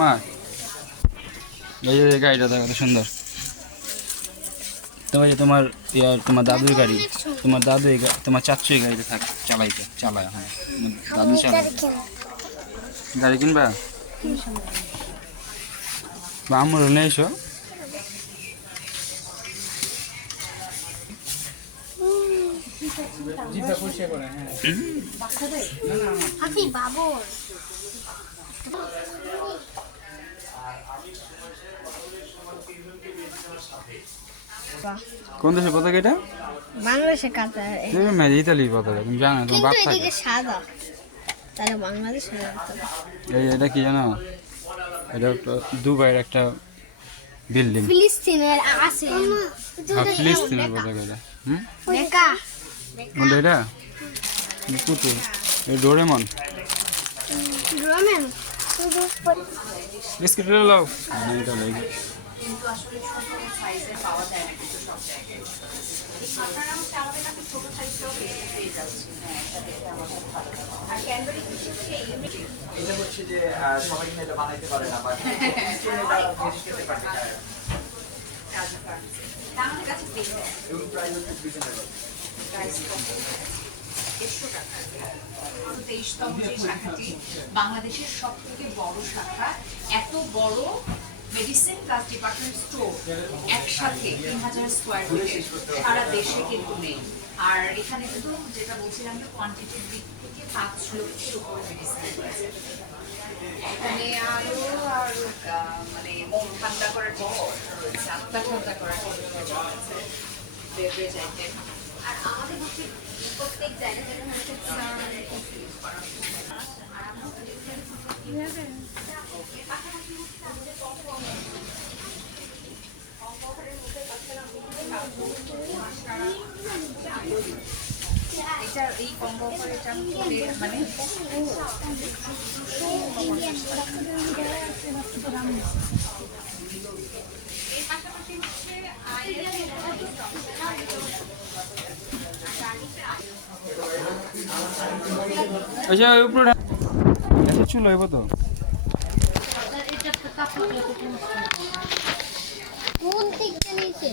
মা। এই যে গাড়িটা দেখো কত সুন্দর। তোমার যে তোমার ইয়ার তোমার দাদুর গাড়ি তোমার দাদু তোমার চাচ্ছু এই গাড়িতে থাক চালাইতে চালায় তোমার দাদু চালায়। গাড়ি কিনবা? বা আমার নিয়ে এসো। হাসি কোন দেশের পতাকা এটা? বাংলাদেশে কাটা দেখবে ইতালির পতাকা তুমি জানো তোমার বাপ থাকে। সাদা তাহলে বাংলাদেশে এই এটা কি জানো? এটা একটা দুবাইয়ের একটা বিল্ডিং। ফিলিস্তিনের আছে। আর ফিলিস্তিনের পতাকা এটা। হুম? কোনটা এটা? পুতুল এই ডোরেমন। রমেন বিস্কিট লাও। এটা লাগে কিন্তু আসলে ছোট সাইজের পাওয়া যায় না কিন্তু সব জায়গায়। এই ছোট সাইজটাও পেয়ে যাচ্ছে। হ্যাঁ আর এটা হচ্ছে যে সবাই কিন্তু এটা বানাইতে পারে না বা খেতে পারে না। আমাদের কাছে প্রাইস হচ্ছে। প্রাইস বাংলাদেশের সব থেকে বড় শাখা এত বড় মেডিসিন প্লাস ডিপার্টমেন্ট স্টোর একসাথে তিন হাজার স্কোয়ার ফিটে সারা দেশে কিন্তু নেই। আর এখানে কিন্তু যেটা বলছিলাম যে কোয়ান্টিটির দিক থেকে পাঁচ লক্ষের উপরে মেডিসিন এখানে আরও, আর মানে মন ঠান্ডা করার রয়েছে, আত্মা ঠান্ডা করার আর আমাদের প্রত্যেক জায়গা থেকে হচ্ছে ইউজ করা আর আমরা এটা এই কম্বো করে এটা মানে এর পাশাপাশি হচ্ছে আচ্ছা ওই উপরে গ্যাসের চুলো হইব তো? কোন নিচে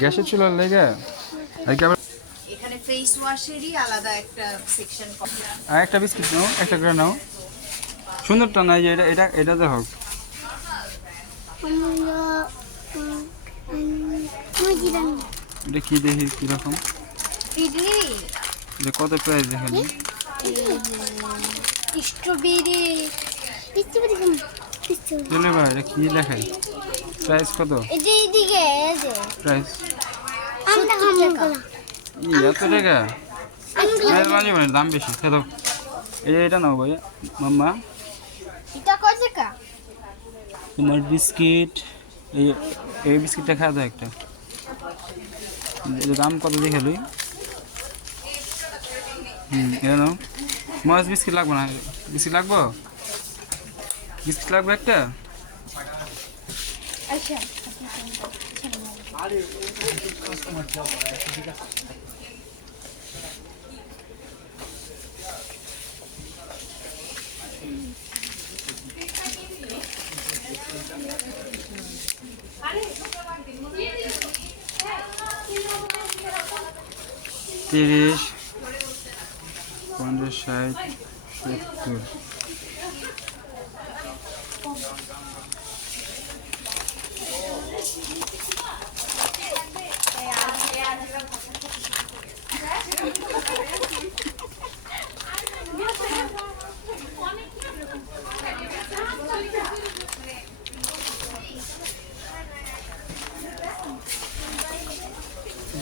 গ্যাসের চুলো লেগে এখানে ফেস ওয়াশেরই আলাদা একটা সেকশন আর একটা বিস্কিট নাও একটা করে নাও। সুন্দরটা না যে এটা এটা এটা দেখো দেখি কীরকম ইডলি এটা কত প্রাইস দেখালি? স্ট্রবেরি স্ট্রবেরি ভাই এটা কি দেখাই প্রাইস কত? এই যে যে। প্রাইস এত টাকা? মাঝে মাঝে মানে দাম বেশি যে এটা নাও ভাইয়া মাম্মা। তোমার বিস্কিট এই এই বিস্কিটটা খাওয়া দাও একটা। দাম কত দেখে লই। হুম এটা নাও। মাছ বিস্কিট লাগবে না? বিস্কিট লাগবো? বিস্কিট লাগবে একটা? আচ্ছা। তিরিশ পঞ্চাশ ষাট সত্তর।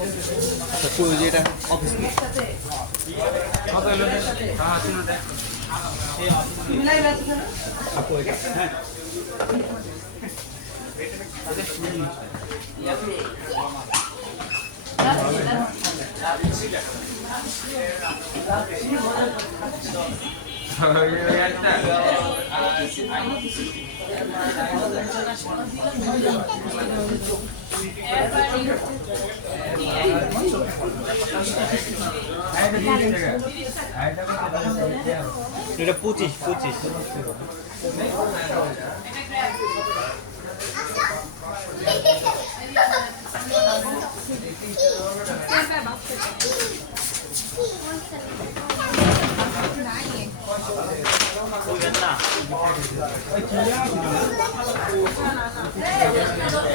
এটা অফিস কত হলো এটা পঁচিশ পঁচিশ।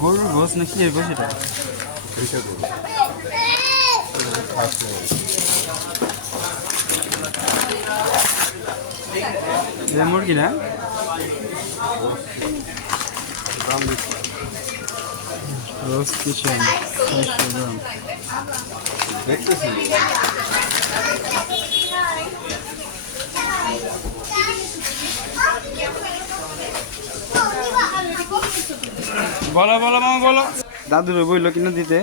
গরুর গোস নাকি এর গোস এটা এটা মুরগি না রোস্ট কিচেন ছয়শো বলো বলো মামা বলো। দাদুর বইলো কিনে দিতে।